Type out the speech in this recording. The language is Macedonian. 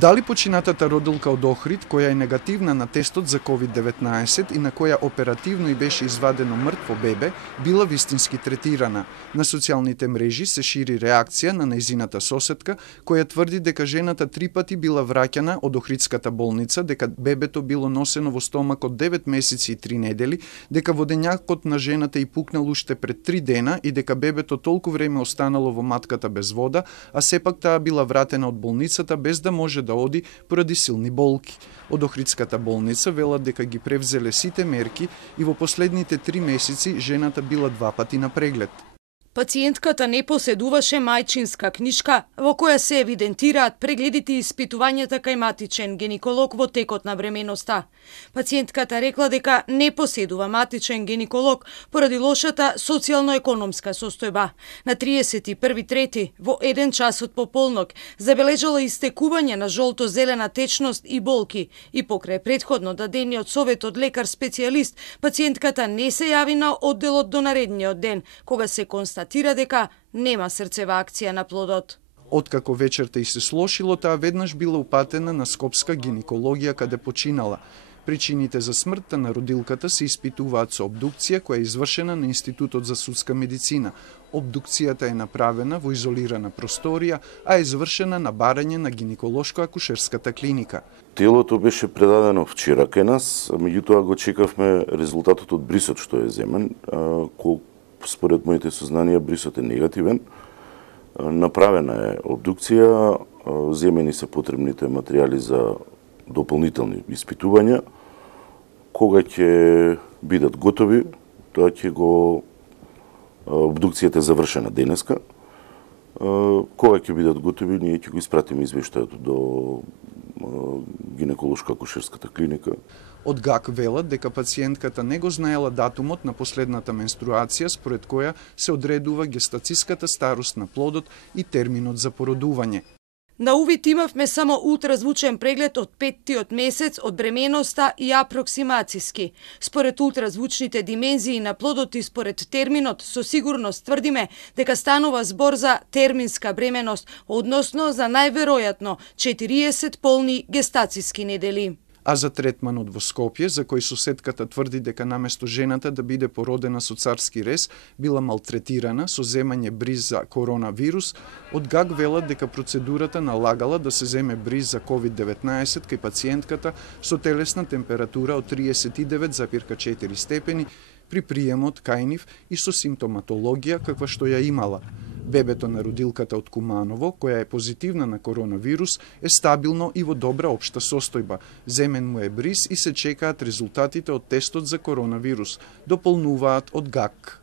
Дали починатата родилка од Охрид, која е негативна на тестот за COVID-19 и на која оперативно и беше извадено мртво бебе, била вистински третирана. На социјалните мрежи се шири реакција на нејзината соседка, која тврди дека жената 3 пати била враќана од Охридската болница, дека бебето било носено во стомакот 9 месеци и 3 недели, дека водењакот на жената и пукнал уште пред 3 дена и дека бебето толку време останало во матката без вода, а сепак таа била вратена од болницата без да може да оди поради силни болки. Од Охридската болница велат дека ги превзеле сите мерки и во последните 3 месеци жената била 2 пати на преглед. Пациентката не поседуваше мајчинска книшка во која се евидентираат прегледите и испитувањата кај матичен гинеколог во текот на бременоста. Пациентката рекла дека не поседува матичен гинеколог поради лошата социјално-економска состојба. На 31.3. во 1 час од пополнок забележала истекување на жолто-зелена течност и болки и покрај претходно дадениот совет од лекар-специјалист, пациентката не се јави на одделот до наредниот ден, кога се констатира дека нема срцева акција на плодот. Откако вечерта и се слошило, таа веднаш била упатена на Скопска гинекологија каде починала. Причините за смртта на родилката се испитуваат со обдукција која е извршена на Институтот за судска медицина. Обдукцијата е направена во изолирана просторија, а е извршена на барање на гинеколошко-акушерската клиника. Телото беше предадено вчера кај нас, меѓутоа го чекавме резултатот од брисот што е земен. Според моите сознанија, брисот е негативен. Направена е обдукција, земени се потребните материјали за дополнителни испитувања. Кога ќе бидат готови, тоа ќе го обдукцијата е завршена денеска. Кога ќе бидат готови, ние ќе го испратиме извештајот до гинеколошко-акушерската клиника. Од ГАК велат дека пациентката не го знаела датумот на последната менструација, според која се одредува гестациската старост на плодот и терминот за породување. На увид имавме само ултразвучен преглед од 5-тиот месец од бременоста и апроксимациски. Според ултразвучните димензии на плодот и според терминот, со сигурност тврдиме дека станува збор за терминска бременост, односно за најверојатно 40 полни гестациски недели. А за третманот во Скопје, за кој соседката тврди дека наместо жената да биде породена со царски рез, била малтретирана со земање бриз за коронавирус, од ГАК велат дека процедурата налагала да се земе бриз за COVID-19 кај пациентката со телесна температура од 39,4 степени при приемот кај нив и со симптоматологија каква што ја имала. Бебето на родилката од Куманово, која е позитивна на коронавирус, е стабилно и во добра општа состојба. Земен му е бриз и се чекаат резултатите од тестот за коронавирус, дополнуваат од ГАК.